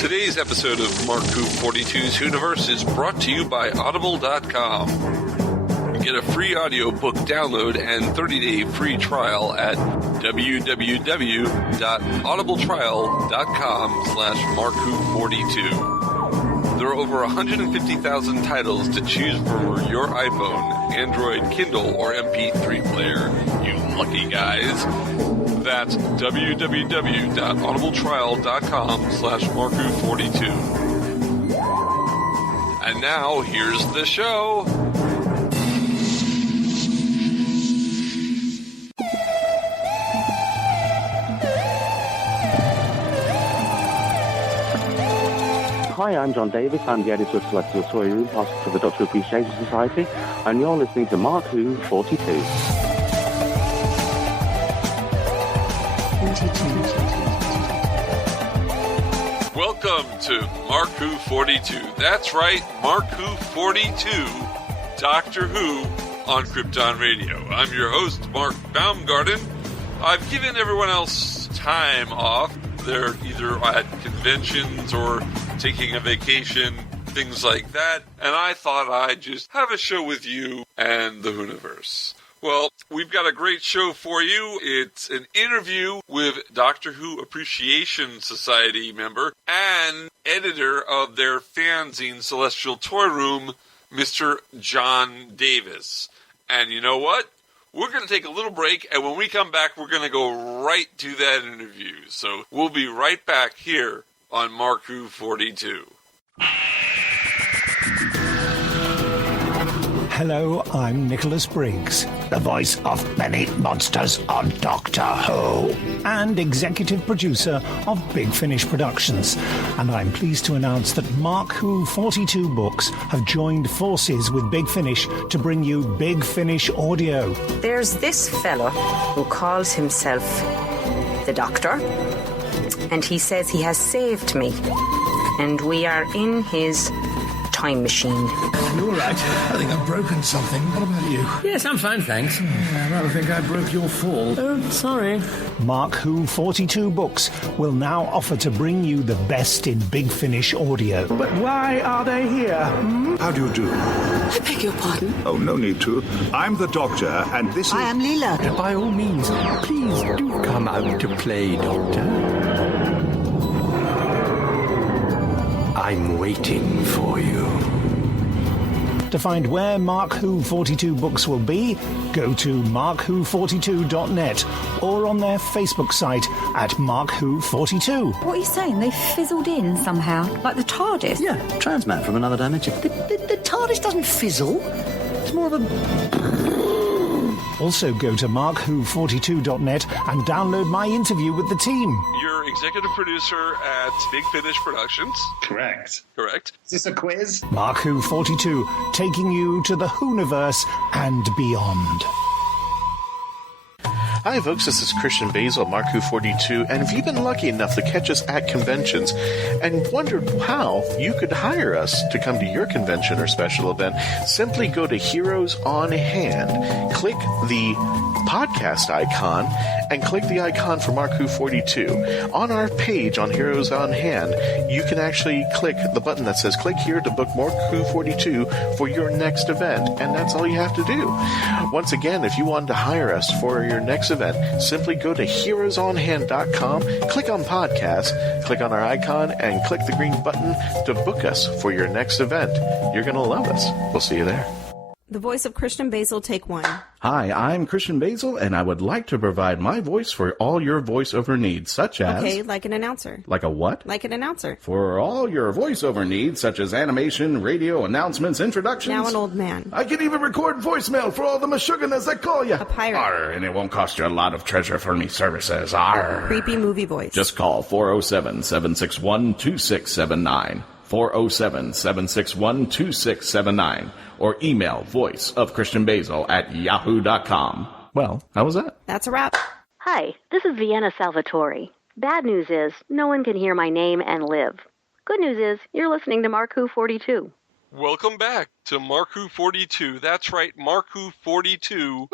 Today's episode of Mark Who 42's Whoniverse is brought to you by Audible.com. Get a free audiobook download and 30-day free trial at www.audibletrial.com/MarkWho42. There are over 150,000 titles to choose for your iPhone, Android, Kindle, or MP3 player. You lucky guys. That's www.audibletrial.com/MarkWho42. And now, here's the show. Hi, I'm John Davies. I'm the editor of Celestial Toyroom, part of the Doctor-who-appreciation-societ, and you're listening to Mark Who 42. Welcome to Mark Who 42. That's right, Mark Who 42, Doctor Who on Krypton Radio. I'm your host, Mark Baumgarten. I've given everyone else time off. They're either at conventions or taking a vacation, things like that. And I thought I'd just have a show with you and the Whoniverse. Well, we've got a great show for you. It's an interview with Doctor Who Appreciation Society member and editor of their fanzine Celestial Toyroom, Mr. John Davies. And you know what? We're going to take a little break, and when we come back, we're going to go right to that interview. So we'll be right back here on Mark Who 42. Hello, I'm Nicholas Briggs, the voice of many monsters on Doctor Who, and executive producer of Big Finish Productions. And I'm pleased to announce that Mark Who 42 books have joined forces with Big Finish to bring you Big Finish Audio. There's this fella who calls himself the Doctor, and he says he has saved me, and we are in his time machine. You all right? I think I've broken something. What about you? Yes, I'm fine, thanks. I rather think I broke your fall. Oh, sorry. Mark Who 42 books will now offer to bring you the best in Big Finish Audio. But why are they here? How do you do? I beg your pardon? Oh, no need to. I'm the Doctor, and this is... I am Leela. By all means, please do come out to play, Doctor. I'm waiting for you. To find where Mark Who 42 books will be, go to markwho42.net or on their Facebook site at Mark Who 42. What are you saying? They fizzled in somehow, like the TARDIS? Yeah, transmat from another dimension. The TARDIS doesn't fizzle. It's more of a... Also go to markwho42.net and download my interview with the team. You're executive producer at Big Finish Productions. Correct. Correct. Is this a quiz? Mark Who 42, taking you to the Whoniverse and beyond. Hi folks, this is Christian Basel, Mark Who 42, and if you've been lucky enough to catch us at conventions and wondered how you could hire us to come to your convention or special event, simply go to Heroes on Hand, click the podcast icon, and click the icon for Mark Who 42. On our page on Heroes on Hand, you can actually click the button that says click here to book Mark Who 42 for your next event, and that's all you have to do. Once again, if you want to hire us for your next event, simply go to heroesonhand.com, click on podcast, click on our icon, and click the green button to book us for your next event. You're going to love us. We'll see you there. The voice of Christian Basel, take one. Hi, I'm Christian Basel, and I would like to provide my voice for all your voiceover needs, such as... Okay, like an announcer. Like a what? Like an announcer. For all your voiceover needs, such as animation, radio, announcements, introductions... Now an old man. I can even record voicemail for all the Meshuggahs that call you. A pirate. Arr, and it won't cost you a lot of treasure for me services. Arr. Creepy movie voice. Just call 407-761-2679. 407-761-2679. Or email voiceofchristianbasel@yahoo.com. Well, how was that? That's a wrap. Hi, this is Vienna Salvatore. Bad news is, no one can hear my name and live. Good news is, you're listening to Mark Who 42. Welcome back to Mark Who 42. That's right, Mark Who 42,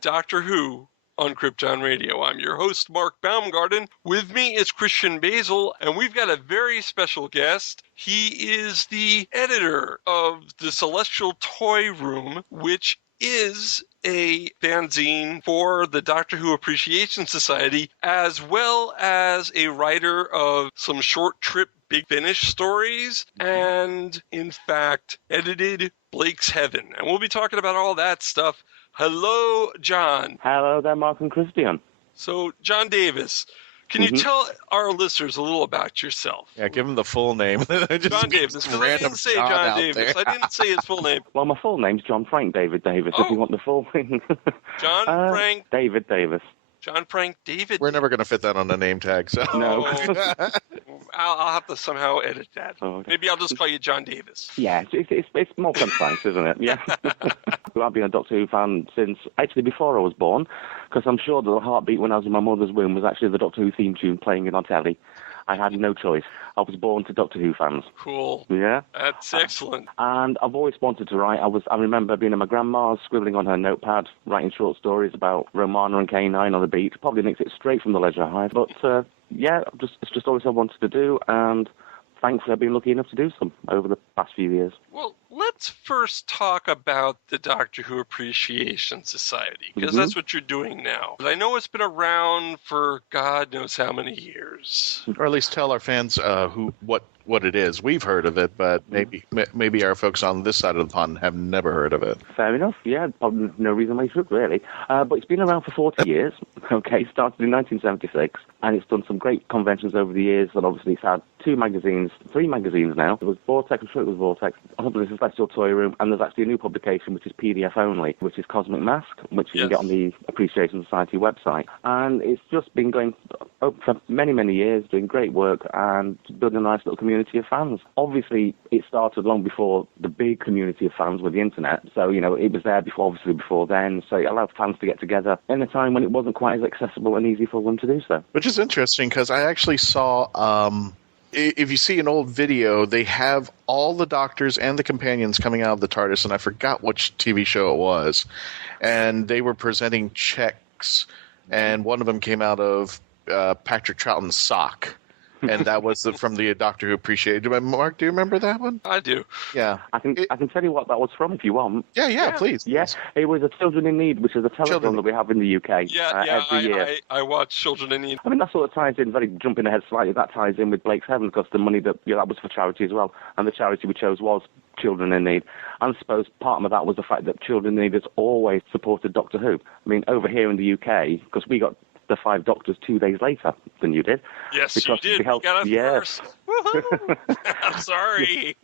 Doctor Who on Krypton Radio. I'm your host, Mark Baumgarten. With me is Christian Basel, and we've got a very special guest. He is the editor of the Celestial Toyroom, which is a fanzine for the Doctor Who Appreciation Society, as well as a writer of some short trip Big Finish stories, and in fact edited Blake's Heaven. And we'll be talking about all that stuff. Hello, John. Hello there, Mark and Christian. So, John Davies, can you tell our listeners a little about yourself? Yeah, give him the full name. John Davies. I didn't say John Davies. I didn't say his full name. Well, my full name's John Frank David Davis, if you want the full thing. John Frank David Davis. John Frank David. We're never going to fit that on a name tag, so. No. I'll have to somehow edit that. Oh, okay. Maybe I'll just call you John Davis. Yeah, it's more concise, isn't it? Yeah. I've been a Doctor Who fan since, actually, before I was born, because I'm sure that the heartbeat when I was in my mother's womb was actually the Doctor Who theme tune playing it on telly. I had no choice. I was born to Doctor Who fans. Cool. Yeah? That's excellent. And I've always wanted to write. I remember being at my grandma's, scribbling on her notepad, writing short stories about Romana and K9 on the beach. Probably nicked it straight from the Leisure Hive. But, it's just always I wanted to do, and thankfully I've been lucky enough to do some over the past few years. Well, let's first talk about the Doctor Who Appreciation Society, because that's what you're doing now. I know it's been around for God knows how many years. Or at least tell our fans what it is. We've heard of it, but maybe our folks on this side of the pond have never heard of it. Fair enough, yeah. Probably no reason why you should, really. But it's been around for 40 years. Okay, started in 1976, and it's done some great conventions over the years, and obviously it's had 3 magazines now. There was Vortex, I'm sure it was Vortex. I think there's a Celestial Toyroom, and there's actually a new publication, which is PDF only, which is Cosmic Mask, which you can get on the Appreciation Society website. And it's just been going for many, many years, doing great work, and building a nice little community of fans. Obviously, it started long before the big community of fans with the internet, so, it was there before then, so it allowed fans to get together in a time when it wasn't quite as accessible and easy for them to do so. Which is interesting, because I actually saw, if you see an old video, they have all the doctors and the companions coming out of the TARDIS, and I forgot which TV show it was, and they were presenting checks, and one of them came out of Patrick Troughton's sock. And that was from the Doctor Who Appreciation. Mark, do you remember that one? I do. Yeah. I can tell you what that was from if you want. Yeah, please. Yes, it was a Children in Need, which is a telethon that we have in the UK every year. I watch Children in Need. I mean, that sort of ties in, very jumping ahead slightly, that ties in with Blake's Heaven, because the money that was for charity as well. And the charity we chose was Children in Need. And I suppose part of that was the fact that Children in Need has always supported Doctor Who. I mean, over here in the UK, because we got the 5 Doctors 2 days later than you did. Yes, because you did. You got it first. Woohoo! I'm sorry.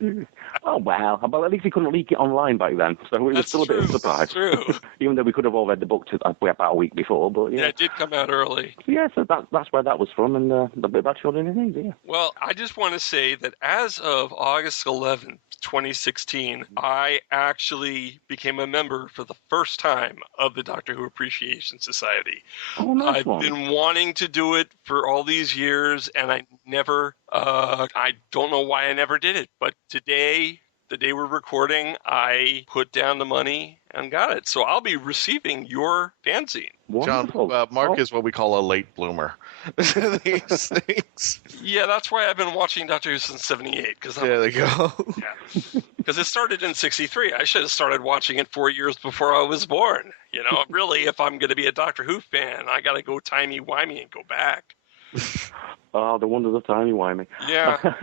Oh, wow. But at least we couldn't leak it online back then, so it was still a bit of a surprise. True. Even though we could have all read the book about a week before, but yeah. Yeah, it did come out early. Yeah, so that's where that was from, and a bit about Children in Need, yeah. Well, I just want to say that as of August 11th, 2016, I actually became a member for the first time of the Doctor Who Appreciation Society. Oh, nice I've been wanting to do it for all these years, and I never, I don't know why I never did it, but today, the day we're recording, I put down the money and got it. So I'll be receiving your fanzine. Wonderful. John, Mark is what we call a late bloomer. These things. Yeah, that's why I've been watching Doctor Who since 78. There they go. Yeah. Because it started in 63. I should have started watching it 4 years before I was born. Really, if I'm going to be a Doctor Who fan, I got to go timey-wimey and go back. Oh, the wonders of timey-wimey. Yeah.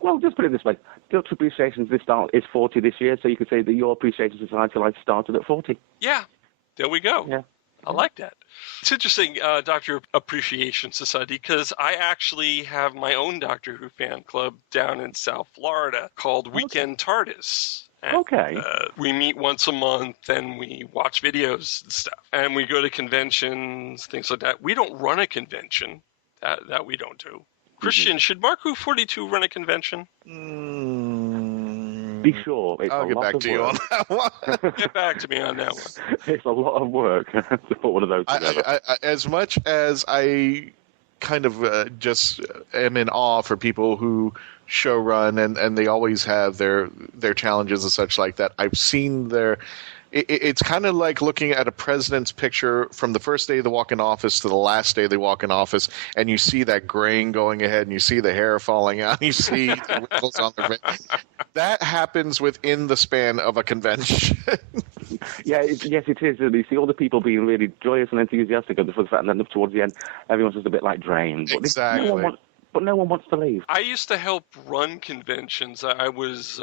Well, just put it this way. Doctor Appreciation is 40 this year, so you could say that your Appreciation Society life started at 40. Yeah. There we go. Yeah. I like that. It's interesting, Doctor Appreciation Society, because I actually have my own Doctor Who fan club down in South Florida called Weekend TARDIS. And, we meet once a month and we watch videos and stuff. And we go to conventions, things like that. We don't run a convention. That we don't do. Christian, should Mark Who 42 run a convention? Be sure. It's I'll get back to you on that one. Get back to me on that one. It's a lot of work to put one of those together. I, as much as I kind of just am in awe for people who show run and they always have their challenges and such like that, I've seen their It's kind of like looking at a president's picture from the first day they walk in office to the last day they walk in office, and you see that graying going ahead, and you see the hair falling out, and you see the wrinkles on their face. That happens within the span of a convention. Yes, it is. You see all the people being really joyous and enthusiastic at the front, and then up towards the end, everyone's just a bit like drained. But Exactly. But no one wants to leave. I used to help run conventions. I was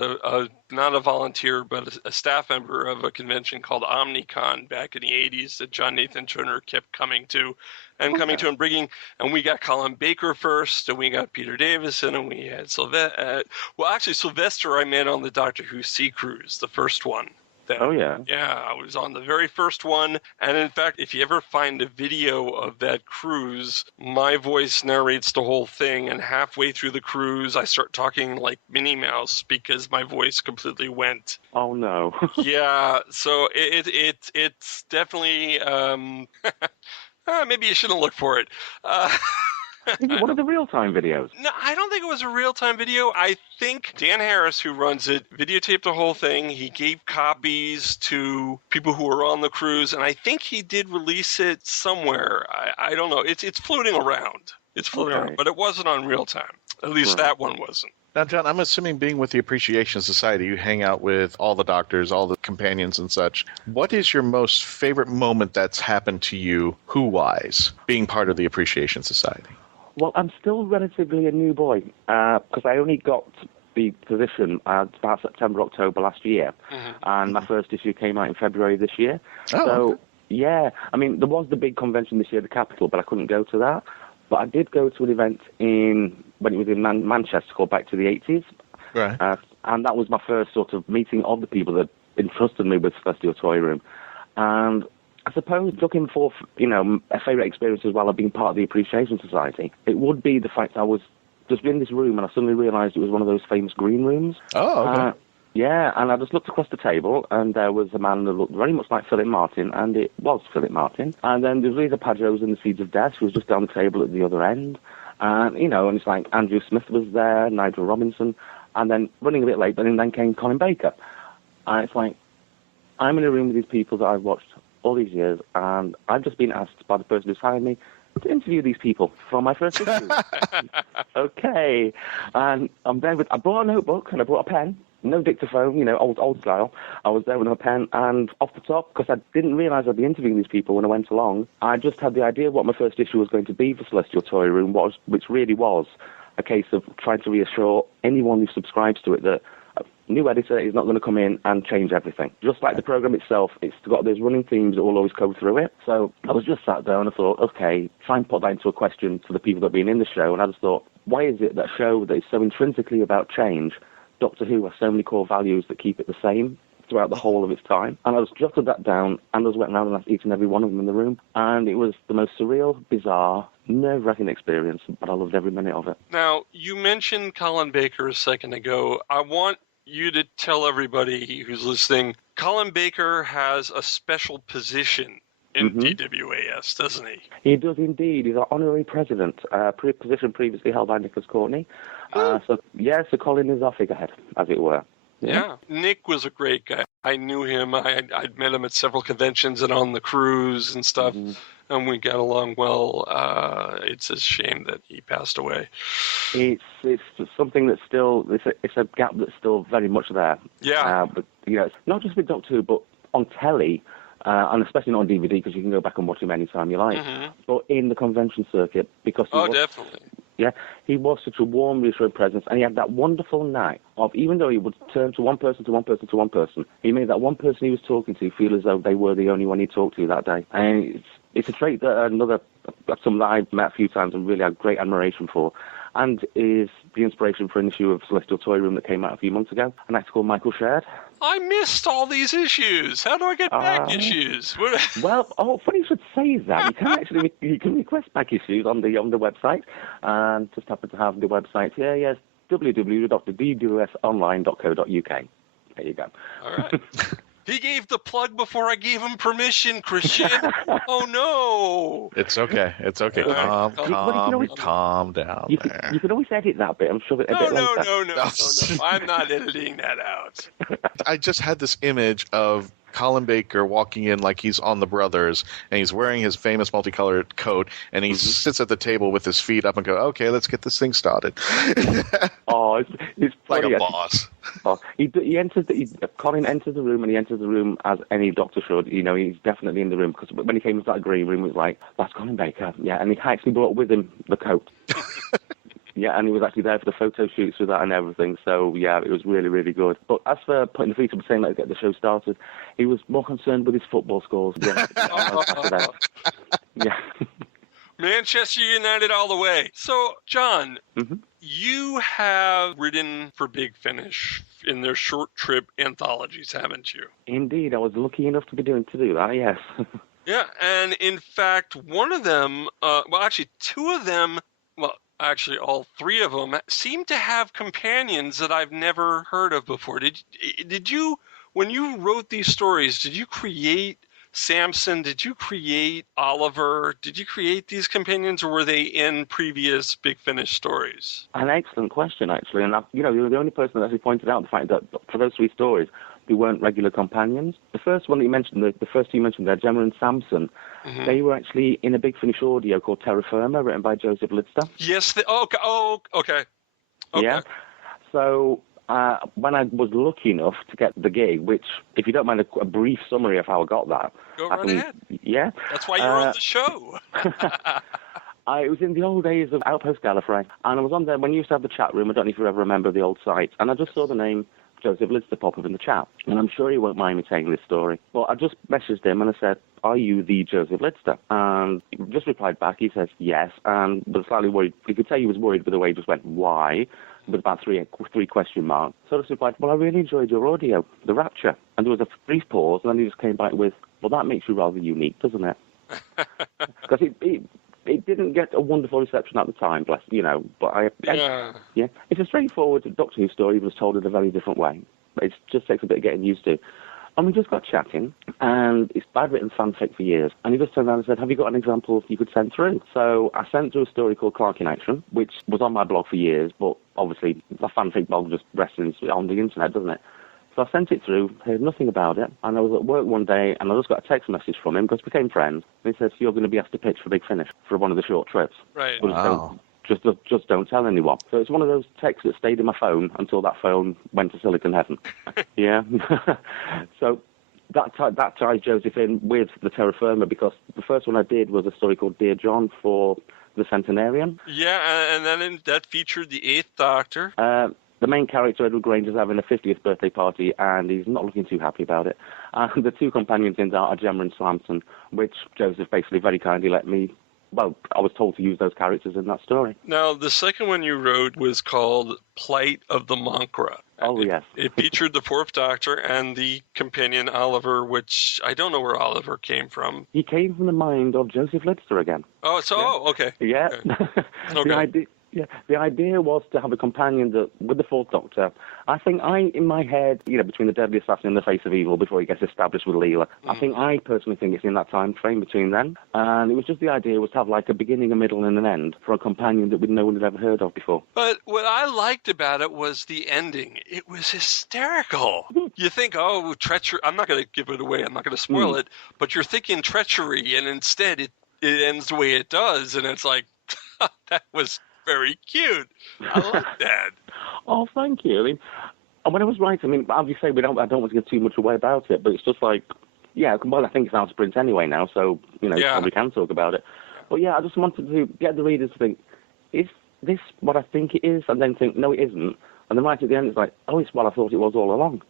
not a volunteer, but a staff member of a convention called OmniCon back in the 80s that John Nathan Turner kept coming to and bringing. And we got Colin Baker first, and we got Peter Davison, and we had Sylvester. Sylvester I met on the Doctor Who Sea Cruise, the first one. Oh, yeah. Yeah, I was on the very first one. And in fact, if you ever find a video of that cruise, my voice narrates the whole thing. And halfway through the cruise, I start talking like Minnie Mouse because my voice completely went. Oh, no. Yeah, so it's definitely... maybe you shouldn't look for it. One of the real-time videos? No, I don't think it was a real-time video. I think Dan Harris, who runs it, videotaped the whole thing. He gave copies to people who were on the cruise, and I think he did release it somewhere. I don't know. It's floating around. It's floating around, but it wasn't on real-time. At least that one wasn't. Now, John, I'm assuming being with the Appreciation Society, you hang out with all the doctors, all the companions and such. What is your most favorite moment that's happened to you, who-wise, being part of the Appreciation Society? Well, I'm still relatively a new boy because I only got the position about September, October last year, and my first issue came out in February this year. Yeah, I mean, there was the big convention this year, the Capitol, but I couldn't go to that. But I did go to an event when it was in Manchester called Back to the 80s. Right. And that was my first sort of meeting of the people that entrusted me with Celestial Toyroom. And I suppose looking for, a favourite experience as well of being part of the Appreciation Society, it would be the fact I was just in this room and I suddenly realised it was one of those famous green rooms. Oh, okay. Yeah, and I just looked across the table, and there was a man that looked very much like Philip Martin, and it was Philip Martin. And then there was Lisa Padros and the Seeds of Death, who was just down the table at the other end. And, and it's like Andrew Smith was there, Nigel Robinson, and then running a bit late, but then came Colin Baker. And it's like, I'm in a room with these people that I've watched all these years, and I've just been asked by the person who's hired me to interview these people for my first issue. Okay. And I'm there I brought a notebook and I brought a pen. No dictaphone, old style. I was there with a pen, and off the top, because I didn't realise I'd be interviewing these people when I went along, I just had the idea of what my first issue was going to be for Celestial Toyroom, which really was a case of trying to reassure anyone who subscribes to it that a new editor is not going to come in and change everything. Just like the program itself, it's got those running themes that will always go through it. So I was just sat there and I thought, okay, try and put that into a question to the people that have been in the show, and I just thought, why is it that a show that is so intrinsically about change, Doctor Who has so many core values that keep it the same throughout the whole of its time? And I just jotted that down and I just went around and asked each and every one of them in the room. And it was the most surreal, bizarre, nerve-wracking experience, but I loved every minute of it. Now, you mentioned Colin Baker a second ago. I want you to tell everybody who's listening, Colin Baker has a special position in DWAS, doesn't he? He does indeed. He's our honorary president, position previously held by Nicholas Courtney. So Colin is our figurehead, as it were. Yeah. Nick was a great guy. I knew him. I'd met him at several conventions and on the cruise and stuff, and we got along well. It's a shame that he passed away. It's something that's still, it's a gap that's still very much there. Yeah. But, it's not just with Doctor Who, but on telly, and especially not on DVD, because you can go back and watch him anytime you like. But in the convention circuit, because definitely. Yeah, he was such a warm, reassuring presence, and he had that wonderful knack of, even though he would turn to one person, he made that one person he was talking to feel as though they were the only one he talked to that day. And it's a trait that someone that I've met a few times and really had great admiration for, and is the inspiration for an issue of Celestial Toyroom that came out a few months ago, and that's called Michael Shared. I missed all these issues. How do I get back issues? Well, funny you should say that. You can request back issues on the website, and just happen to have the website here. Yes, www.dwasonline.co.uk. There you go. All right. He gave the plug before I gave him permission, Christian. Oh, no. It's okay. It's okay. Calm down. You can always edit that bit. I'm sure that later. No. I'm not editing that out. I just had this image of Colin Baker walking in like he's on The Brothers, and he's wearing his famous multicolored coat, and he sits at the table with his feet up and go, okay, let's get this thing started. Oh, it's like funny. a boss. Oh, Colin enters the room, and he enters the room as any doctor should. You know, he's definitely in the room, because when he came into that green room, it was like, that's Colin Baker. Yeah, and he actually brought with him the coat. Yeah, and he was actually there for the photo shoots with that and everything. So, yeah, it was really, really good. But as for putting the feet up and saying, let's get the show started, he was more concerned with his football scores. Yeah. Yeah. Manchester United all the way. So, John, you have written for Big Finish in their short trip anthologies, haven't you? Indeed, I was lucky enough to do that, yes. Yeah, and in fact, one of them, two of them, actually all three of them, seem to have companions that I've never heard of before. Did you, when you wrote these stories, did you create Samson? Did you create Oliver? Did you create these companions, or were they in previous Big Finish stories? An excellent question, actually. And, you know, you're the only person that actually pointed out the fact that for those three stories, they weren't regular companions. The first one that you mentioned, the first two you mentioned there, Gemma and Samson, they were actually in a Big Finish audio called Terra Firma, written by Joseph Lidster. Yes. Okay. Yeah. So when I was lucky enough to get the gig, which, if you don't mind a brief summary of how I got that. Go right ahead. Yeah. That's why you're on the show. It was in the old days of Outpost Gallifrey, and I was on there when you used to have the chat room. I don't know if you ever remember the old site, and I just saw the name Joseph Lidster pop up in the chat, and I'm sure he won't mind me telling this story. Well, I just messaged him and I said, are you the Joseph Lidster? And he just replied back, he says, yes, and was slightly worried. You could say he was worried, but the way he just went, why? With about three question marks. So I just replied, well, I really enjoyed your audio, The Rapture. And there was a brief pause, and then he just came back with, well, that makes you rather unique, doesn't it? Because it didn't get a wonderful reception at the time, but it's a straightforward Doctor Who story, but it's told in a very different way. It just takes a bit of getting used to. And we just got chatting, and I'd written fanfic for years, and he just turned around and said, have you got an example you could send through? So I sent through a story called Clark in Action, which was on my blog for years, but obviously the fanfic blog just rests on the internet, doesn't it? So I sent it through, heard nothing about it, and I was at work one day, and I just got a text message from him, because we became friends, and he says, you're going to be asked to pitch for Big Finish for one of the short trips. Right. Wow. Just don't tell anyone. So it's one of those texts that stayed in my phone until that phone went to Silicon Heaven. Yeah. So that ties Joseph in with the Terra Firma, because the first one I did was a story called Dear John for the Centenarian. Yeah, and then that featured the Eighth Doctor. The main character, Edward Grange, is having a 50th birthday party, and he's not looking too happy about it. And the two companions in that are Gemma and Samson, which Joseph basically very kindly let me... Well, I was told to use those characters in that story. Now, the second one you wrote was called Plight of the Monkra. Oh, yes. It featured the Fourth Doctor and the companion Oliver, which I don't know where Oliver came from. He came from the mind of Joseph Lidster again. Oh, so, yeah. Okay. Yeah. Okay. The idea was to have a companion that, with the Fourth Doctor, I think in my head, between the Deadly Assassin and the Face of Evil, before he gets established with Leela, I personally think it's in that time frame between them. And it was just the idea was to have like a beginning, a middle, and an end for a companion that no one had ever heard of before. But what I liked about it was the ending. It was hysterical. You think, oh, treachery. I'm not going to give it away. I'm not going to spoil it. But you're thinking treachery, and instead it ends the way it does. And it's like, that was very cute. I like that. Oh, thank you. I mean, when I was writing, as you say, I don't want to give too much away about it, but it's just like, well, I think it's out of print anyway now, so, probably can talk about it. But yeah, I just wanted to get the readers to think, is this what I think it is? And then think, no, it isn't. And then right at the end, it's like, oh, it's what I thought it was all along.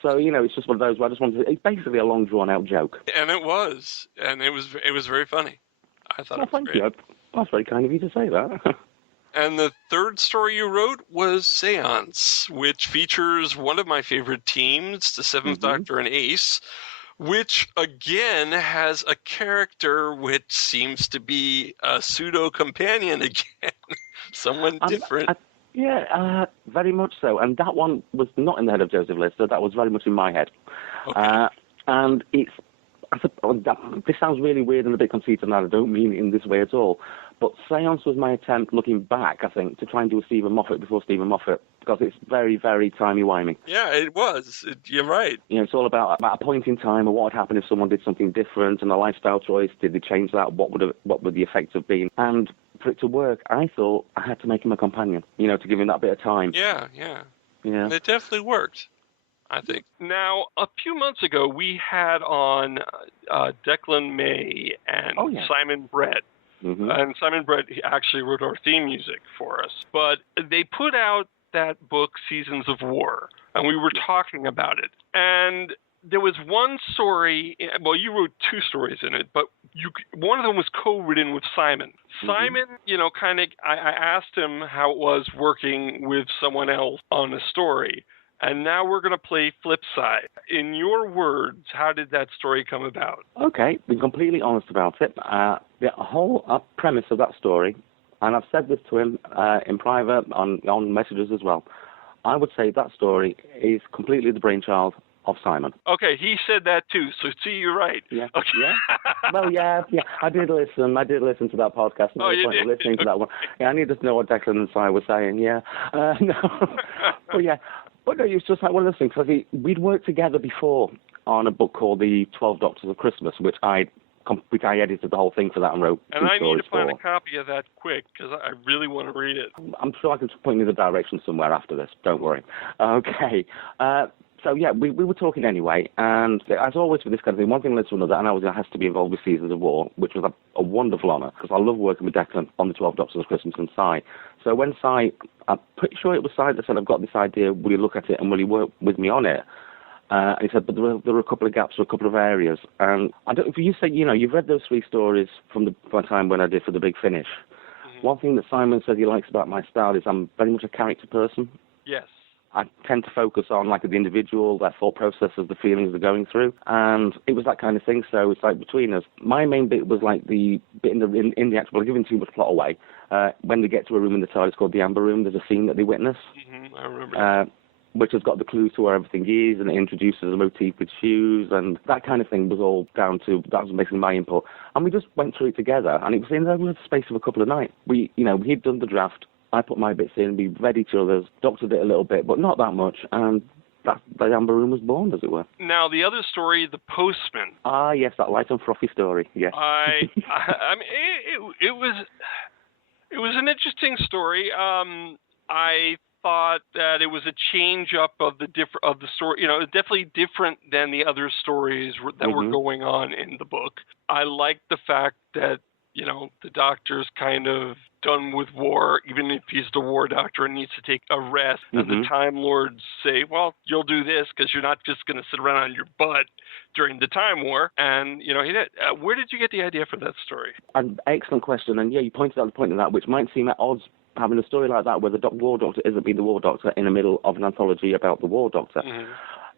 So, it's just one of those where I just wanted it's basically a long, drawn-out joke. And it was. And it was very funny. I thought it was thank great. you. That's very kind of you to say that. And the third story you wrote was Seance, which features one of my favorite teams, the Seventh Doctor and Ace, which, again, has a character which seems to be a pseudo-companion again, someone different. Very much so. And that one was not in the head of Joseph Lidster. That was very much in my head. Okay. And it's... This sounds really weird and a bit conceited, and I don't mean it in this way at all. But Seance was my attempt, looking back, I think, to try and do a Stephen Moffat before Stephen Moffat, because it's very, very timey-wimey. Yeah, it was. You're right. It's all about a point in time, or what would happen if someone did something different, and a lifestyle choice. Did they change that? What would the effects have been? And for it to work, I thought I had to make him a companion, to give him that bit of time. Yeah. And it definitely worked, I think. Now, a few months ago, we had on Declan May and Simon Brett. Mm-hmm. And Simon Brett actually wrote our theme music for us. But they put out that book, Seasons of War, and we were talking about it. And there was one story, well, you wrote two stories in it, but one of them was co-written with Simon. Mm-hmm. Simon, I asked him how it was working with someone else on a story. And now we're going to play flip side. In your words, how did that story come about? Okay, being completely honest about it. The whole premise of that story, and I've said this to him in private, on messages as well, I would say that story is completely the brainchild of Simon. Okay, he said that too, so see, you're right. Yeah. Okay. Yeah. Well, yeah. I did listen to that podcast. Oh, you did? Listening to that one. Yeah, I needed to know what Declan and Si were saying, yeah. No. But yeah. But no, it was just like one of those things, because we'd worked together before on a book called The 12 Doctors of Christmas, which I edited the whole thing for that and wrote and I need to find a copy of that quick, because I really want to read it. I'm sure I can point you in the direction somewhere after this, don't worry. Okay. So, yeah, we were talking anyway, and as always with this kind of thing, one thing led to another, and I has to be involved with Seasons of War, which was a wonderful honour, because I love working with Declan on The 12 Doctors of Christmas and Si. So when Si, I'm pretty sure it was Si that said, I've got this idea, will you look at it and will you work with me on it? And he said, but there are a couple of gaps or a couple of areas. And I don't. If you say, you've read those three stories from the time when I did for The Big Finish. Mm-hmm. One thing that Simon said he likes about my style is I'm very much a character person. Yes. I tend to focus on the individual, their thought processes, the feelings they're going through, and it was that kind of thing. So it's like between us. My main bit was like the bit in the actual, giving too much plot away. When they get to a room in the TARDIS called the Amber Room, there's a scene that they witness. Mm-hmm, I remember. Which has got the clue to where everything is, and it introduces a motif with shoes, and that kind of thing was all down to, that was basically my input. And we just went through it together, and it was in the space of a couple of nights. He'd done the draft, I put my bits in, we read each other's, doctored it a little bit, but not that much, and the Amber Room was born, as it were. Now, the other story, The Postman. Ah, yes, that light and frothy story, yes. I mean, it was an interesting story. I thought that it was a change up of the story. Definitely different than the other stories that were going on in the book. I liked the fact that the Doctor's kind of done with war, even if he's the war doctor and needs to take a rest. And the Time Lords say, well, you'll do this because you're not just going to sit around on your butt during the Time War. And, he did. Where did you get the idea for that story? An excellent question. And, yeah, you pointed out the point of that, which might seem at odds having a story like that where the War Doctor isn't being the War Doctor in the middle of an anthology about the War Doctor. Mm-hmm.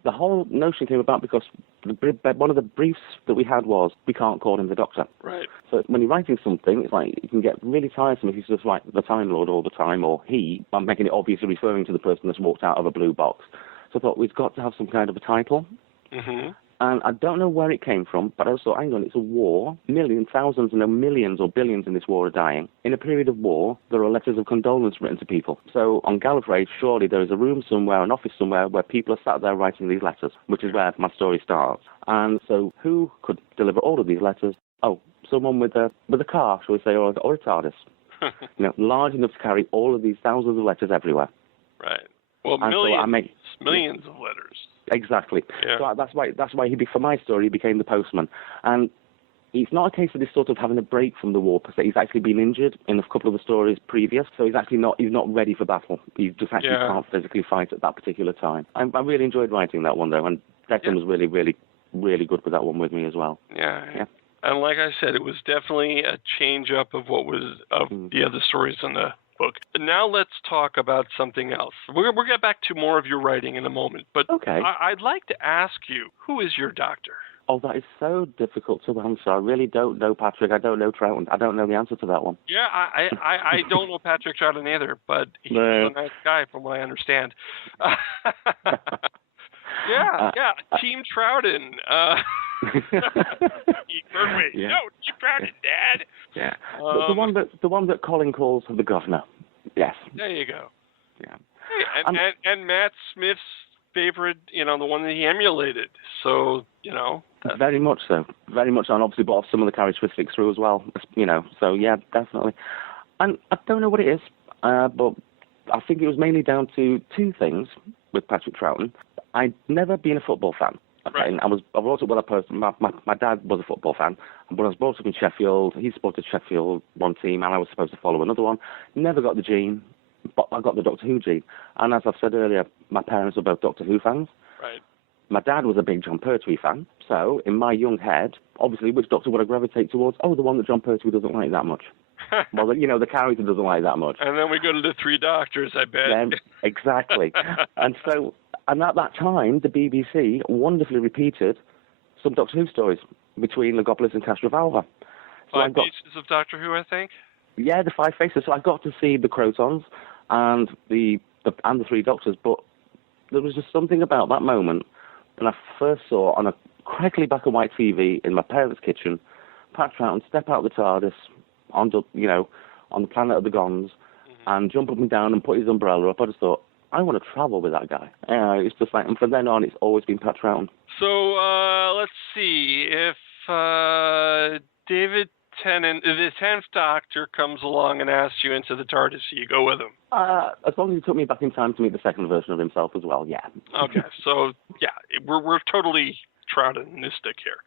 The whole notion came about because one of the briefs that we had was, we can't call him the Doctor. Right. So when you're writing something, it's like, you can get really tiresome if you just write the Time Lord all the time, or he. I'm making it obviously referring to the person that's walked out of a blue box. So I thought, we've got to have some kind of a title. Mm-hmm. And I don't know where it came from, but I also, hang on, it's a war. Millions, thousands, and millions or billions in this war are dying. In a period of war, there are letters of condolence written to people. So on Gallifrey, surely there is a room somewhere, an office somewhere, where people are sat there writing these letters, which is where my story starts. And so who could deliver all of these letters? Oh, someone with a car, shall we say, or a TARDIS. Large enough to carry all of these thousands of letters everywhere. Right. Well, millions of letters. Exactly. Yeah. So that's why for my story, he became the postman. And it's not a case of he's sort of having a break from the war per se. He's actually been injured in a couple of the stories previous, so he's not ready for battle. He just actually can't physically fight at that particular time. I really enjoyed writing that one though, and Declan was really, really, really good with that one with me as well. Yeah. And like I said, it was definitely a change up of what was of the other stories in the book. Now let's talk about something else. We'll get back to more of your writing in a moment, but okay. I'd like to ask you, who is your doctor? Oh, that is so difficult to answer. I really don't know, Patrick. I don't know Troughton. I don't know the answer to that one. Yeah, I don't know Patrick Troughton either, but he's a nice guy from what I understand. Yeah, Team Troughton. Eat bird wings. Yeah. No, keep drowning, Dad. Yeah. The one that Colin calls the governor. Yes. There you go. Yeah. Hey, and Matt Smith's favorite, the one that he emulated. So, Very much so. Very much so. And obviously brought some of the characteristics through as well. So yeah, definitely. And I don't know what it is, but I think it was mainly down to two things with Patrick Troughton. I'd never been a football fan. Okay, right. And I was brought up with a person. My dad was a football fan, but I was brought up in Sheffield. He supported Sheffield one team, and I was supposed to follow another one. Never got the gene, but I got the Doctor Who gene. And as I've said earlier, my parents were both Doctor Who fans. Right. My dad was a big John Pertwee fan, so in my young head, obviously, which Doctor would I gravitate towards? Oh, the one that John Pertwee doesn't like that much. Well, the character doesn't like that much. And then we go to the Three Doctors, I bet. Exactly. And at that time, the BBC wonderfully repeated some Doctor Who stories between Logopolis and Castrovalva. So 5 pieces of Doctor Who, I think? Yeah, the 5 faces. So I got to see the Crotons and the Three Doctors, but there was just something about that moment when I first saw on a crackly black and white TV in my parents' kitchen, Pat Troughton step out of the TARDIS on the planet of the Gons and jump up and down and put his umbrella up. I just thought, I want to travel with that guy. It's just like, and from then on, it's always been Pat Troughton. So let's see if David Tennant, the 10th Doctor, comes along and asks you into the TARDIS, you go with him. As long as he took me back in time to meet the second version of himself as well, yeah. Okay, so yeah, we're totally Troughtonistic here.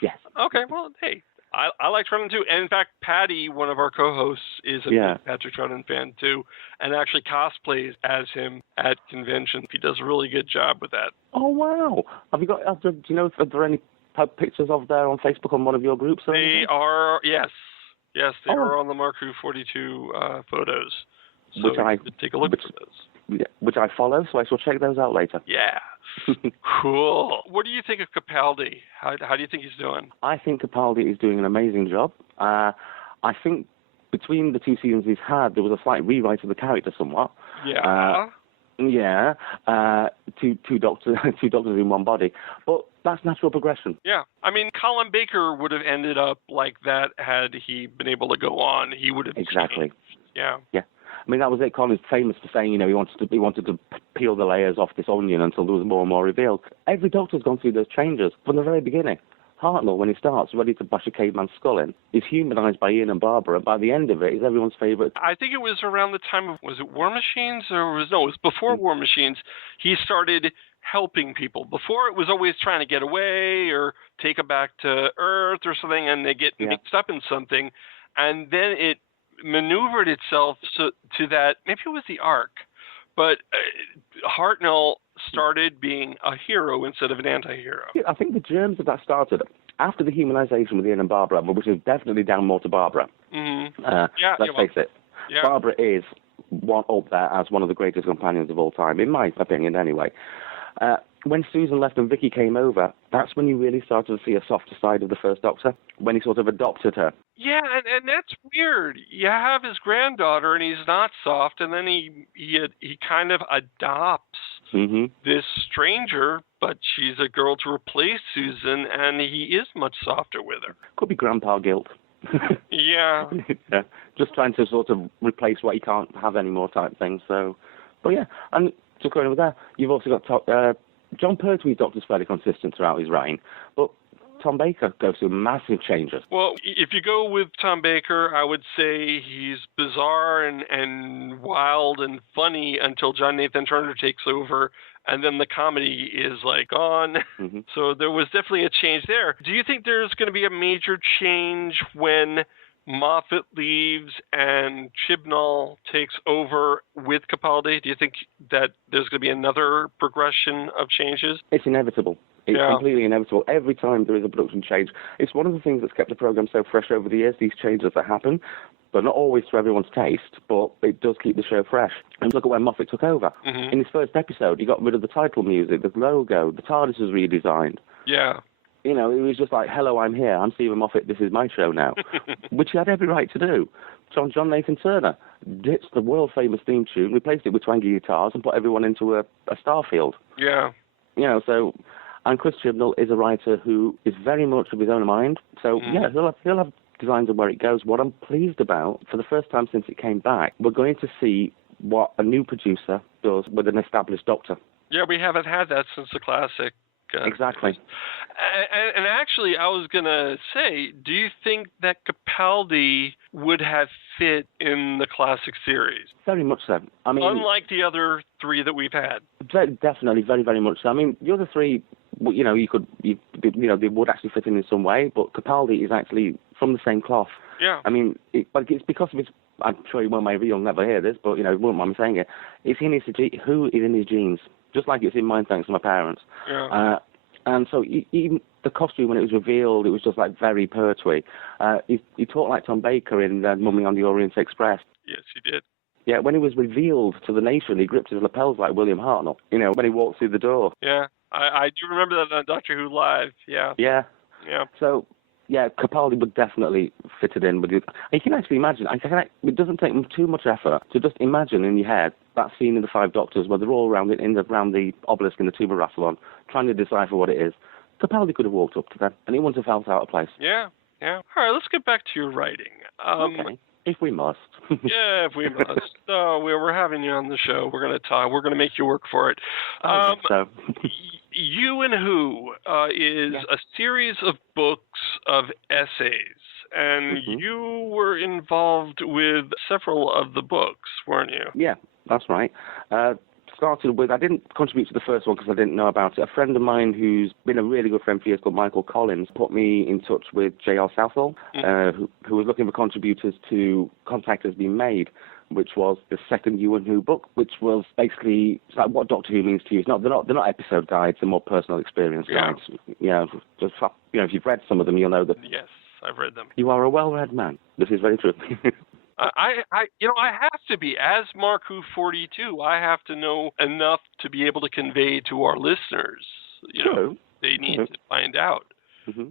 Yes. Okay, well, hey, I like Troughton too. And in fact, Patty, one of our co-hosts, is a big Patrick Troughton fan too, and actually cosplays as him at conventions. He does a really good job with that. Oh wow! Do you know if there are any pictures of there on Facebook on one of your groups? Or anything? Are yes, they are on the Mark Who 42 photos. So which I take a look at those. Yeah, which I follow, so I shall check those out later. Yeah. Cool. What do you think of Capaldi? How do you think he's doing? I think Capaldi is doing an amazing job. I think between the two seasons he's had, there was a slight rewrite of the character somewhat. Yeah. Two doctors in one body. But that's natural progression. Yeah. I mean, Colin Baker would have ended up like that had he been able to go on. He would have Exactly. changed. Yeah. Yeah. I mean, that was it. Colin's famous for saying, he wanted to peel the layers off this onion until there was more and more revealed. Every Doctor's gone through those changes from the very beginning. Hartnell, when he starts, ready to bash a caveman's skull in, is humanized by Ian and Barbara. By the end of it, he's everyone's favorite. I think it was around the time of, was it War Machines? It was before War Machines. He started helping people. Before, it was always trying to get away or take them back to Earth or something, and they get mixed up in something. And then it maneuvered itself to that, maybe it was the Ark, but Hartnell started being a hero instead of an anti-hero. I think the germs of that started after the humanization with Ian and Barbara, which is definitely down more to Barbara. Mm-hmm. Let's face it. Yeah. Barbara is one up there as one of the greatest companions of all time, in my opinion anyway. When Susan left and Vicky came over, that's when you really started to see a softer side of the first Doctor, when he sort of adopted her. Yeah, and that's weird. You have his granddaughter, and he's not soft, and then he kind of adopts this stranger, but she's a girl to replace Susan, and he is much softer with her. Could be grandpa guilt. Yeah. Yeah. Just trying to sort of replace what he can't have anymore type thing. So, but yeah, and just going over there, you've also got John Pertwee's Doctor's fairly consistent throughout his reign, but Tom Baker goes through massive changes. Well, if you go with Tom Baker, I would say he's bizarre and wild and funny until John Nathan Turner takes over, and then the comedy is gone. Mm-hmm. So there was definitely a change there. Do you think there's going to be a major change when Moffat leaves and Chibnall takes over with Capaldi? Do you think that there's going to be another progression of changes? It's inevitable. It's completely inevitable. Every time there is a production change, it's one of the things that's kept the program so fresh over the years, these changes that happen, but not always to everyone's taste, but it does keep the show fresh. And look at when Moffat took over. Mm-hmm. In his first episode, he got rid of the title music, the logo, the TARDIS was redesigned. Yeah. It was just like, hello, I'm here. I'm Stephen Moffat. This is my show now, which he had every right to do. John Nathan Turner ditched the world-famous theme tune, replaced it with twangy guitars, and put everyone into a Starfield. Yeah. So And Christian is a writer who is very much of his own mind. So, yeah, he'll have designs of where it goes. What I'm pleased about, for the first time since it came back, we're going to see what a new producer does with an established Doctor. Yeah, we haven't had that since the classic. Exactly. And actually, I was going to say, do you think that Capaldi would have fit in the classic series? Very much so. I mean, unlike the other three that we've had. Definitely, very, very much so. I mean, the other three, you know, they would actually fit in some way, but Capaldi is actually from the same cloth. Yeah. I mean, but it's because of his. I'm sure you'll never hear this, but you know, wouldn't mind me saying it. It's in his who is in his genes, just like it's in mine, thanks to my parents. Yeah. And so even the costume, when it was revealed, it was just like very pertwee. He talked like Tom Baker in Mummy on the Orient Express. Yes, he did. Yeah, when he was revealed to the nation, he gripped his lapels like William Hartnell, you know, when he walked through the door. Yeah, I do remember that on Doctor Who Live, yeah. Yeah. Yeah. So, yeah, Capaldi would definitely fit it in with it. You can actually imagine, it doesn't take too much effort to just imagine in your head that scene in The Five Doctors where they're all around the obelisk in the Tomb of Rassilon trying to decipher what it is. Capaldi could have walked up to them and he wouldn't have felt out of place. Yeah, yeah. All right, let's get back to your writing. Okay. If we must. Yeah, if we must. We're having you on the show. We're going to talk. We're going to make you work for it. You and Who is a series of books of essays, and you were involved with several of the books, weren't you? Yeah, that's right. Started with, I didn't contribute to the first one because I didn't know about it. A friend of mine who's been a really good friend for years called Michael Collins put me in touch with J.R. Southall, who was looking for contributors to Contact Has Been Made, which was the second You and Who book, which was basically it's like what Doctor Who means to you. They're not episode guides, they're more personal experience guides. You know, if you've read some of them, you'll know that. Yes, I've read them. You are a well-read man. This is very true. I have to be, as Mark Who 42, I have to know enough to be able to convey to our listeners, you know, they need to find out. Mm-hmm.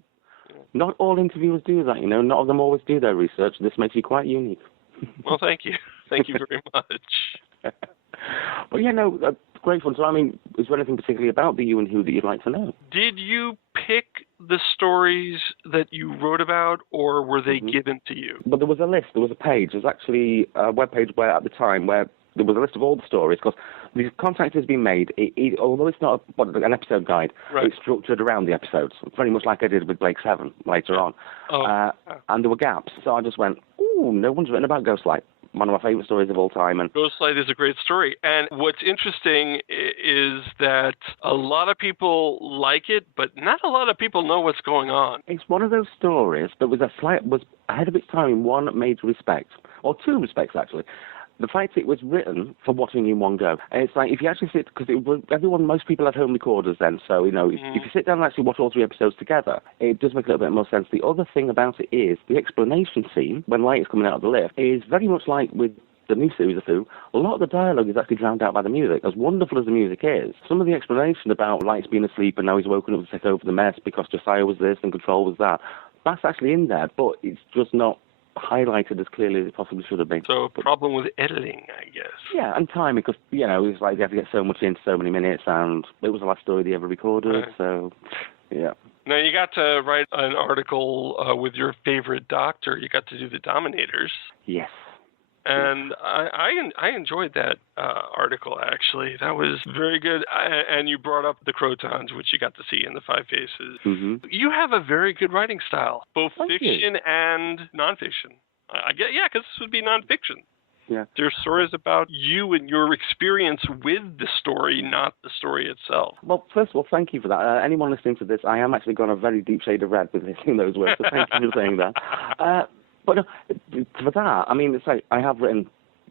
Not all interviewers do that, you know, not of them always do their research. This makes you quite unique. Well, thank you. Thank you very much. Well, yeah, no, great fun. So, I mean, is there anything particularly about the You and Who that you'd like to know? Did you pick the stories that you wrote about, or were they given to you? But there was a list. There was a page. There was actually a web page where, at the time, where there was a list of all the stories, because the Contact Has Been Made, although it's not an episode guide, it's structured around the episodes, very much like I did with Blake 7 later on. And there were gaps. So I just went, ooh, no one's written about Ghostlight. One of my favourite stories of all time. And Ghostlight is a great story. And what's interesting is that a lot of people like it, but not a lot of people know what's going on. It's one of those stories that was ahead of its time in one major respect, or two respects, actually. The fact it was written for watching in one go. And it's like, if you actually sit, because most people had home recorders then, so, you know, if you sit down and actually watch all three episodes together, it does make a little bit more sense. The other thing about it is the explanation scene, when Light is coming out of the lift, is very much like with the new series of Who. A lot of the dialogue is actually drowned out by the music. As wonderful as the music is, some of the explanation about Light's being asleep and now he's woken up to take over the mess because Josiah was this and Control was that, that's actually in there, but it's just not highlighted as clearly as it possibly should have been. So a problem with editing, I guess. Yeah, and timing, because, you know, it's like they have to get so much in so many minutes, and it was the last story they ever recorded, so, yeah. Now, you got to write an article with your favorite Doctor. You got to do the Dominators. Yes. And I enjoyed that article, actually. That was very good. And you brought up the Crotons, which you got to see in the Five Faces. Mm-hmm. You have a very good writing style, both Thank fiction you. and nonfiction. I get, yeah, because this would be nonfiction. Yeah. There's stories about you and your experience with the story, not the story itself. Well, first of all, thank you for that. Anyone listening to this, I am actually gone a very deep shade of red with listening those words, so thank you for saying that. But for that, I mean, it's like I have written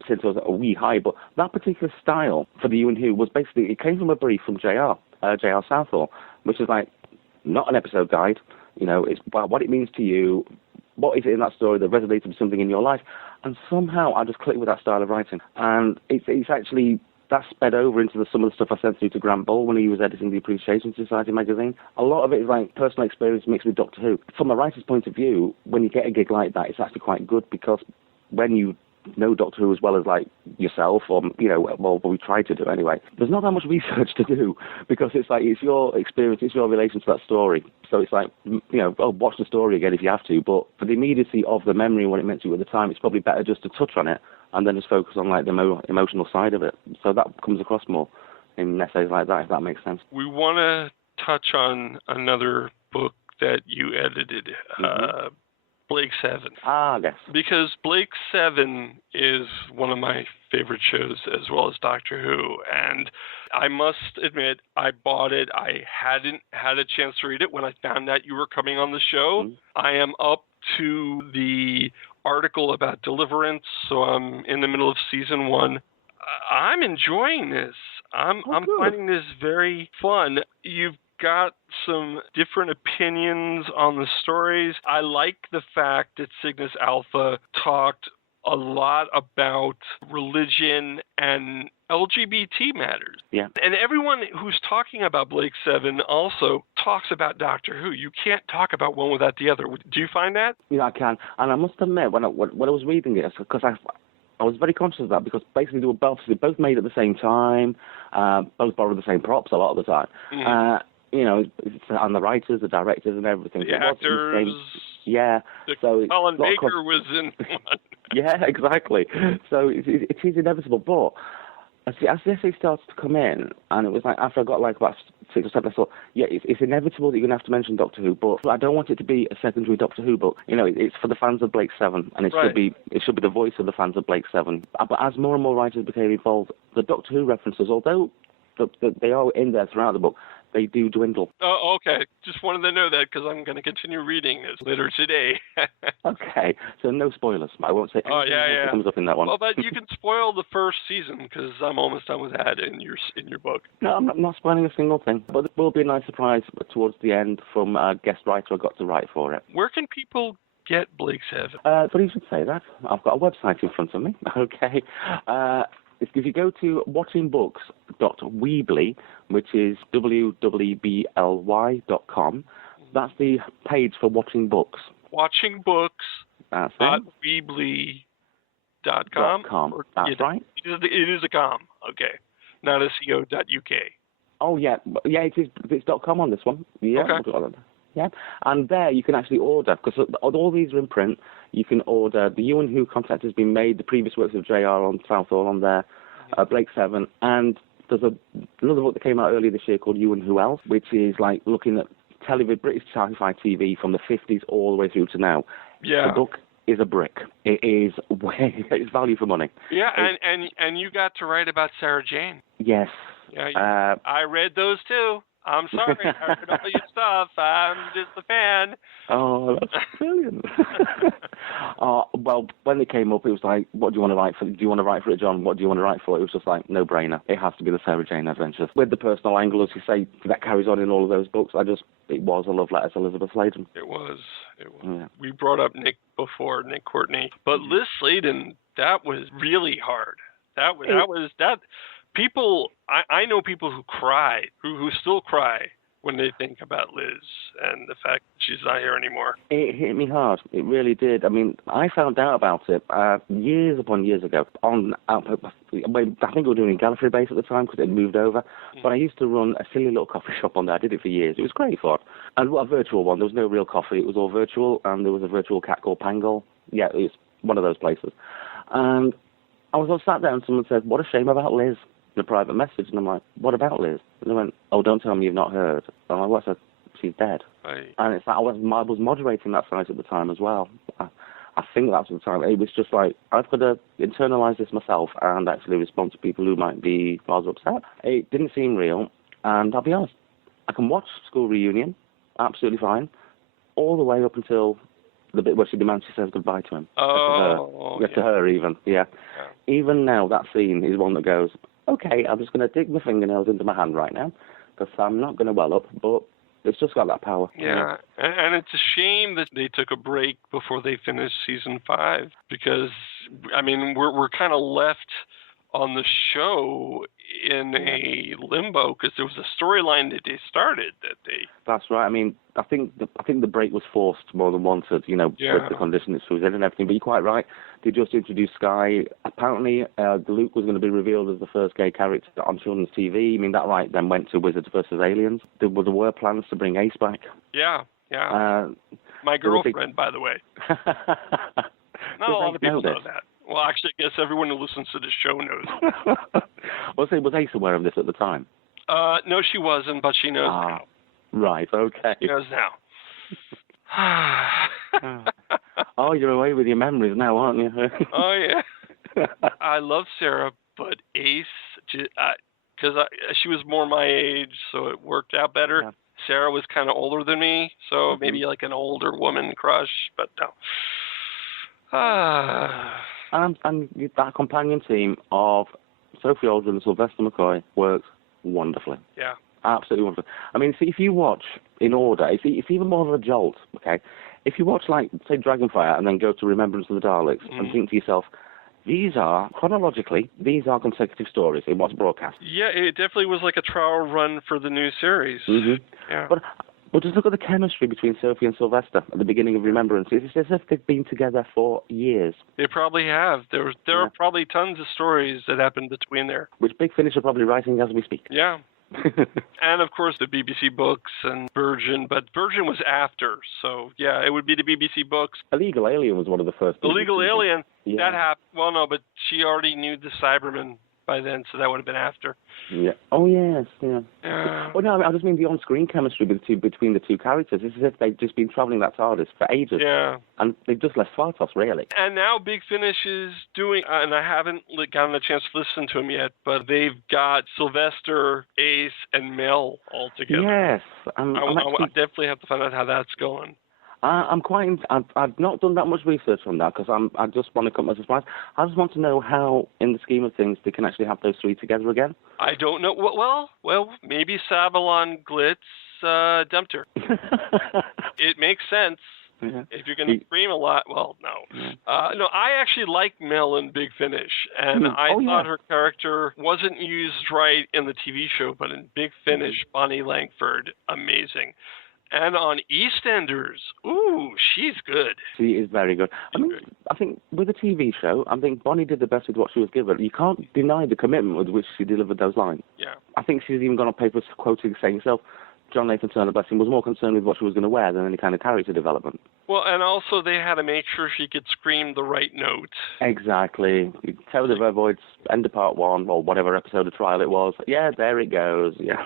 since I was a wee high, but that particular style for the You and Who was basically, it came from a brief from J.R. Southall, which is like not an episode guide. You know, it's about what it means to you, what is it in that story that resonates with something in your life, and somehow I just clicked with that style of writing, and it's actually. That sped over into some of the stuff I sent through to Grant Bull when he was editing the Appreciation-Society magazine. A lot of it is like personal experience mixed with Doctor Who. From a writer's point of view, when you get a gig like that, it's actually quite good because when you know Doctor Who as well as like yourself, or well, we try to do anyway. There's not that much research to do because it's like it's your experience, it's your relation to that story. So it's like watch the story again if you have to. But for the immediacy of the memory and what it meant to you at the time, it's probably better just to touch on it and then just focus on like the emotional side of it. So that comes across more in essays like that, if that makes sense. We want to touch on another book that you edited. Blake 7. Yes. Because Blake 7 is one of my favorite shows as well as Doctor Who. And I must admit, I bought it. I hadn't had a chance to read it when I found out you were coming on the show. Mm-hmm. I am up to the article about Deliverance, so I'm in the middle of season 1. I'm enjoying this. I'm finding this very fun. You've got some different opinions on the stories. I like the fact that Cygnus Alpha talked a lot about religion and LGBT matters. Yeah. And everyone who's talking about Blake 7 also talks about Doctor Who. You can't talk about one without the other. Do you find that? Yeah, I can. And I must admit, when I was reading it, because I was very conscious of that, because basically they were both made at the same time, both borrowed the same props a lot of the time. Mm-hmm. And the writers, the directors, and everything. The actors. Yeah. Colin Baker was in one. Yeah, exactly. So it is inevitable. But as the essay starts to come in, and it was like after I got like about 6 or 7, I thought, yeah, it's inevitable that you're going to have to mention Doctor Who, but I don't want it to be a secondary Doctor Who book. It's for the fans of Blake 7, and it should be the voice of the fans of Blake 7. But as more and more writers became involved, the Doctor Who references, although they are in there throughout the book, they do dwindle. Oh, okay. Just wanted to know that because I'm going to continue reading this later today. Okay. So no spoilers. I won't say anything that comes up in that one. Well, but you can spoil the first season because I'm almost done with that in your book. No, I'm not spoiling a single thing. But it will be a nice surprise towards the end from a guest writer I got to write for it. Where can people get Blake 7? But you should say that. I've got a website in front of me. Okay. If you go to watchingbooks.weebly, which is www.weebly.com, that's the page for Watching Books. Watchingbooks.weebly.com? That's right. It is a com, okay. Not a co.uk. Oh, yeah. Yeah, it is. It's .com on this one. Yeah. Okay. Yeah, and there you can actually order, because all these are in print. You can order. The You and Who contact has been made, the previous works of JR on Southall on there, Blake 7, and there's another book that came out earlier this year called You and Who Else, which is like looking at British sci-fi TV from the 50s all the way through to now. Yeah. The book is a brick. It's value for money. Yeah, and you got to write about Sarah Jane. Yes. Yeah, I read those too. I'm sorry, I heard all your stuff. I'm just a fan. Oh, that's brilliant. Well, when they came up, it was like, what do you want to write for? Do you want to write for it, John? What do you want to write for? It was just like, no-brainer. It has to be the Sarah Jane Adventures. With the personal angle, as you say, that carries on in all of those books. It was a love letter to Elizabeth Sladen. It was. Yeah. We brought up Nick before, Nick Courtney. But Liz Sladen, that was really hard. That was. People, I know people who cry, who still cry when they think about Liz and the fact that she's not here anymore. It hit me hard. It really did. I mean, I found out about it years upon years ago. I think we were doing in Gallifrey Base at the time because it had moved over. But I used to run a silly little coffee shop on there. I did it for years. It was great fun. And a virtual one. There was no real coffee. It was all virtual. And there was a virtual cat called Pangol. Yeah, it was one of those places. And I was all sat there and someone said, what a shame about Liz. In a private message, and I'm like, what about Liz? And they went, oh, don't tell me you've not heard. And I'm like, what's that? She's dead. Right. And it's like, I was moderating that site at the time as well. I think that's the time. It was just like, I've got to internalize this myself and actually respond to people who might be rather upset. It didn't seem real, and I'll be honest, I can watch School Reunion, absolutely fine, all the way up until the bit where she demands she says goodbye to him. Oh, to her even, yeah. Even now, that scene is one that goes, okay, I'm just going to dig my fingernails into my hand right now because I'm not going to well up, but it's just got that power. Yeah, and it's a shame that they took a break before they finished season 5 because, I mean, we're kind of left on the show in a limbo because there was a storyline that they started that they. That's right. I mean, I think the break was forced more than wanted, with the condition that she was in and everything. But you're quite right. They just introduced Sky. Apparently, Luke was going to be revealed as the first gay character on children's TV. I mean, that right then went to Wizards vs. Aliens. There were plans to bring Ace back. Yeah. My girlfriend, by the way. Not a lot of people know that. Well, actually, I guess everyone who listens to this show knows. Was Ace aware of this at the time? No, she wasn't, but she knows now. Right, okay. She knows now. Oh, you're away with your memories now, aren't you? Oh, yeah. I love Sarah, but Ace, because she was more my age, so it worked out better. Yeah. Sarah was kind of older than me, so maybe like an older woman crush, but no. And that companion team of Sophie Aldrin and Sylvester McCoy works wonderfully. Yeah. Absolutely wonderful. I mean, see, if you watch in order, it's even more of a jolt, okay? If you watch, like, say, Dragonfire and then go to Remembrance of the Daleks and think to yourself, these are consecutive stories in what's broadcast. Yeah, it definitely was like a trial run for the new series. Mm-hmm. Yeah. But just look at the chemistry between Sophie and Sylvester at the beginning of Remembrance. It's as if they've been together for years. They probably have. There are probably tons of stories that happened between there. Which Big Finish are probably writing as we speak. Yeah. And, of course, the BBC books and Virgin, but Virgin was after, so, yeah, it would be the BBC books. Illegal Alien was one of the first. Illegal Alien, that happened. Well, no, but she already knew the Cybermen by then, so that would have been after. Yeah. Oh, yes, yeah. Well, no, I just mean the on-screen chemistry between the two characters. It's as if they've just been travelling that TARDIS for ages. Yeah. And they've just left Fartos, really. And now Big Finish is doing, and I haven't gotten a chance to listen to them yet, but they've got Sylvester, Ace, and Mel all together. Yes. I definitely have to find out how that's going. I've not done that much research on that because I just want to come as a surprise. I just want to know how, in the scheme of things, they can actually have those three together again. I don't know. Well, maybe Sabalon Glitz dumped her. It makes sense. Yeah. If you're going to scream a lot, well, no. Yeah. No, I actually like Mel in Big Finish, and I thought her character wasn't used right in the TV show, but in Big Finish, Bonnie Langford, amazing. And on EastEnders, ooh, she's good. She is very good. I think with a TV show, I think Bonnie did the best with what she was given. You can't deny the commitment with which she delivered those lines. Yeah. I think she's even gone on paper quoting, saying herself, John Nathan Turner Blessing was more concerned with what she was going to wear than any kind of character development. Well, and also they had to make sure she could scream the right note. Exactly. Toad of Avoid's end of part one, or whatever episode of Trial it was. Yeah, there it goes. Yeah.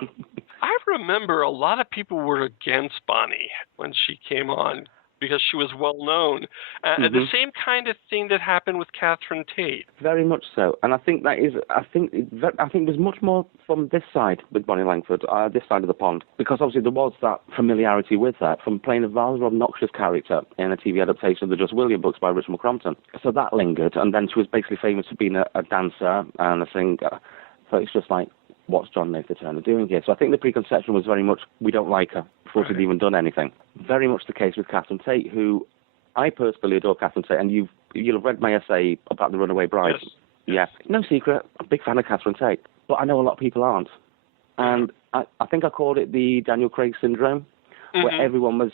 I remember a lot of people were against Bonnie when she came on because she was well known. The same kind of thing that happened with Catherine Tate. Very much so, and I think there's much more from this side with Bonnie Langford, this side of the pond, because obviously there was that familiarity with her from playing a rather obnoxious character in a TV adaptation of the Just William books by Richard McCrompton. So that lingered, and then she was basically famous for being a dancer and a singer. So it's just like, what's John Nathan Turner doing here? So I think the preconception was very much, we don't like her before she'd even done anything. Very much the case with Catherine Tate, who I personally adore Catherine Tate, and you'll have read my essay about The Runaway Bride. Yes. Yeah. No secret, I'm a big fan of Catherine Tate, but I know a lot of people aren't. And I think I called it the Daniel Craig syndrome, where everyone was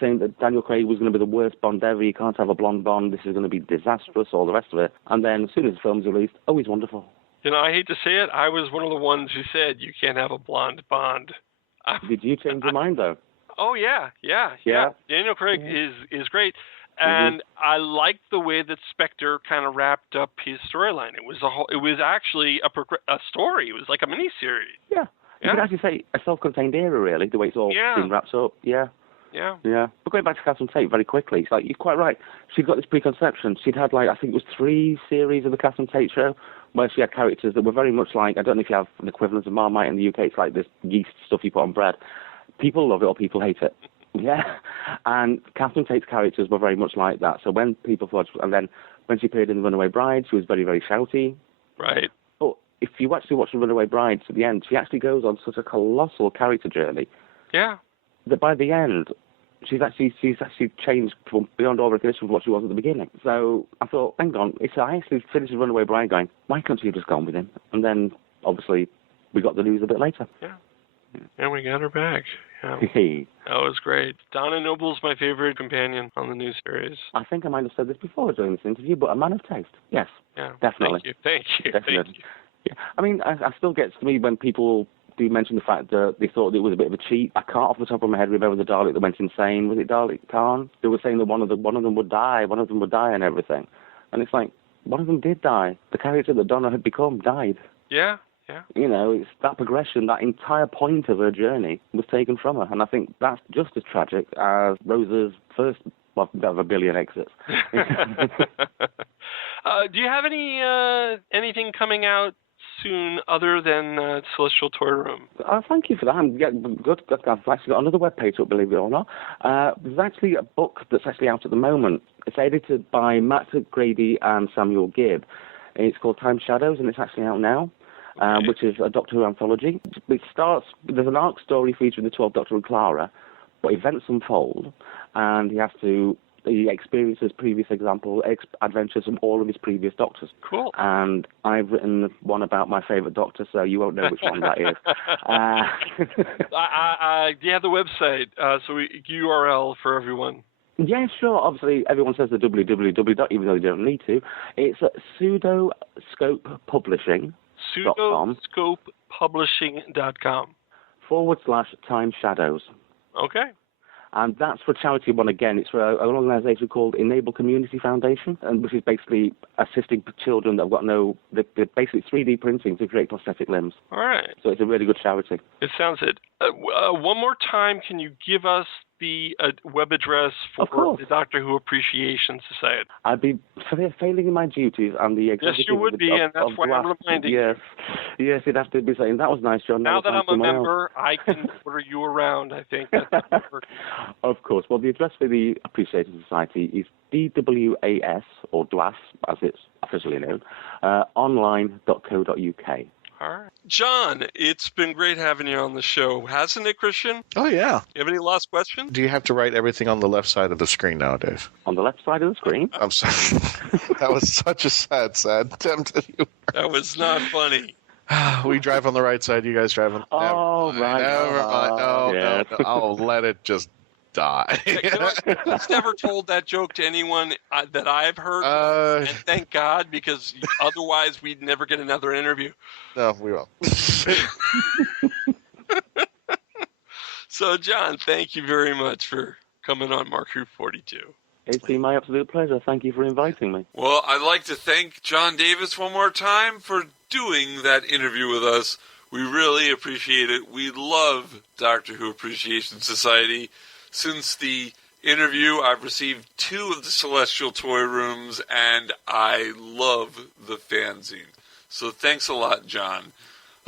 saying that Daniel Craig was going to be the worst Bond ever, you can't have a blonde Bond, this is going to be disastrous, all the rest of it. And then as soon as the film's released, oh, he's wonderful. You know, I hate to say it, I was one of the ones who said you can't have a blonde Bond. Did you change your mind, though? Oh, yeah. Daniel Craig is great. And I liked the way that Spectre kind of wrapped up his storyline. It was actually a story. It was like a miniseries. Yeah. You could actually say a self-contained era, really, the way it's all been wrapped up. Yeah. But going back to Catherine Tate very quickly, it's like, you're quite right. She'd got this preconception. She'd had, I think it was 3 series of the Catherine Tate show, where she had characters that were very much like, I don't know if you have an equivalent of Marmite in the UK, it's like this yeast stuff you put on bread. People love it or people hate it. Yeah. And Catherine Tate's characters were very much like that. So when people thought, and then when she appeared in The Runaway Bride, she was very, very shouty. Right. But if you actually watch The Runaway Bride to the end, she actually goes on such a colossal character journey. Yeah. That by the end, she's actually changed from beyond all recognition from what she was at the beginning. So I thought, hang on, I actually finished The Runaway Bride going, why can't she have just gone with him? And then obviously, we got the news a bit later. Yeah. And we got her back. Yeah. Hey. That was great. Donna Noble's my favorite companion on the new series. I think I might have said this before during this interview, but a man of taste. Yes. Yeah. Definitely. Thank you. Definitely. Thank you. Yeah. I mean, I still gets to me when people do mention the fact that they thought it was a bit of a cheat. I can't off the top of my head remember the Dalek that went insane. Was it Dalek Khan? They were saying that one of them would die. One of them would die and everything. And it's like, one of them did die. The character that Donna had become died. Yeah. Yeah. You know, it's that progression, that entire point of her journey was taken from her. And I think that's just as tragic as Rosa's first of a billion exits. Do you have anything coming out soon other than Celestial Toyroom? Thank you for that. I'm good. I've actually got another webpage up, believe it or not. There's actually a book that's actually out at the moment. It's edited by Matt Grady and Samuel Gibb. It's called Time Shadows, and it's actually out now. Which is a Doctor Who anthology. It starts, there's an arc story featuring the 12th Doctor and Clara, but events unfold, and he experiences previous adventures from all of his previous Doctors. Cool. And I've written one about my favourite Doctor, so you won't know which one that is. Do you have the website? URL for everyone. Yeah, sure. Obviously, everyone says the www, even though they don't need to. It's at pseudoscopepublishing.com. pseudoscopepublishing.com/Time Shadows. Okay. And that's for a charity one again. It's for an organisation called Enable Community Foundation, and which is basically assisting children that have got they're basically 3D printing to create prosthetic limbs. All right. So it's a really good charity. It sounds it. One more time, can you give us the web address for the Doctor Who Appreciation Society? I'd be failing in my duties. I'm the executive. Yes, you would be, and that's why I'm reminding you. Yes, you'd have to be saying, that was nice, John. Now that I'm a member, I can order you around, I think. Of course. Well, the address for the Appreciation Society is DWAS, or DWAS, as it's officially known, online.co.uk. All right. John, it's been great having you on the show, hasn't it, Christian? Oh, yeah. You have any last questions? Do you have to write everything on the left side of the screen nowadays? On the left side of the screen? I'm sorry. That was such a sad attempt at humor. That was not funny. We drive on the right side, you guys drive on... Oh, right. Never mind. No. I'll let it just die. I've never told that joke to anyone that I've heard, and thank God, because otherwise we'd never get another interview. No, we won't. So, John, thank you very much for coming on Mark Who 42. It's been my absolute pleasure. Thank you for inviting me. Well, I'd like to thank John Davies one more time for doing that interview with us. We really appreciate it. We love Doctor Who Appreciation Society. Since the interview, I've received 2 of the Celestial Toyrooms, and I love the fanzine. So thanks a lot, John.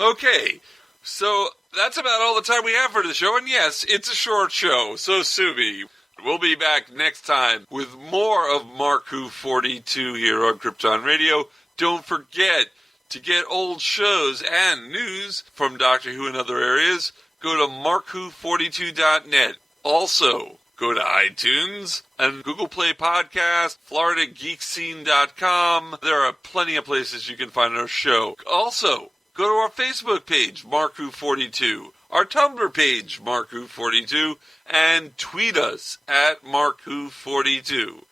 Okay, so that's about all the time we have for the show, and yes, it's a short show, so sue me. We'll be back next time with more of Mark Who 42 here on Krypton Radio. Don't forget to get old shows and news from Doctor Who and other areas. Go to markwho42.net. Also, go to iTunes and Google Play Podcast, FloridaGeekscene.com. There are plenty of places you can find our show. Also, go to our Facebook page, Mark Who 42, our Tumblr page, Mark Who 42, and tweet us at Mark Who 42.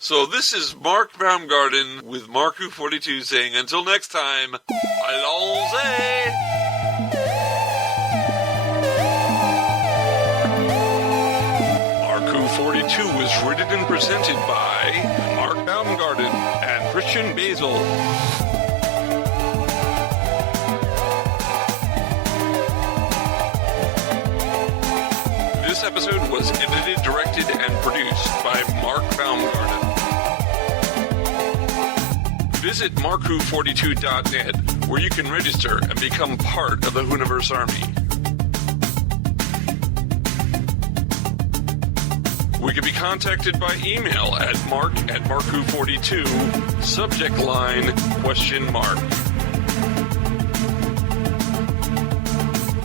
So this is Mark Baumgarten with Mark Who 42 saying, until next time, allons-y! Mark Who 42 is written and presented by Mark Baumgarten and Christian Basel. This episode was edited, directed, and produced by Mark Baumgarten. Visit markwho42.net, where you can register and become part of the Whoniverse Army. We can be contacted by email at mark@markwho42, subject line, ?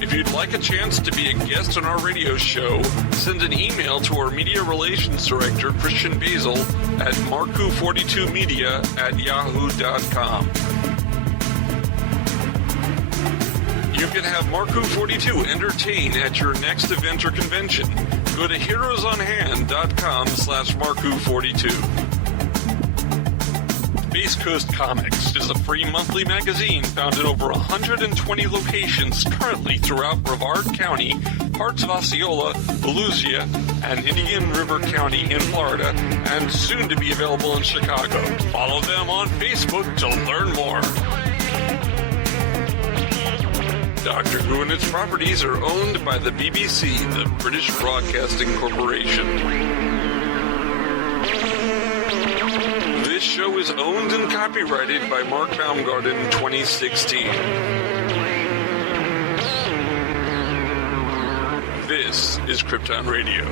If you'd like a chance to be a guest on our radio show, send an email to our Media Relations Director, Christian Basel, at markwho42media@yahoo.com. you can have Mark Who 42 entertain at your next event or convention. Go to heroesonhand.com/Mark Who 42. Space Coast Comics is a free monthly magazine found in over 120 locations currently throughout Brevard County, parts of Osceola, Volusia, and Indian River County in Florida, and soon to be available in Chicago. Follow them on Facebook to learn more. Doctor Who and its properties are owned by the BBC, the British Broadcasting Corporation. This show is owned and copyrighted by Mark Baumgarten 2016. This is Krypton Radio.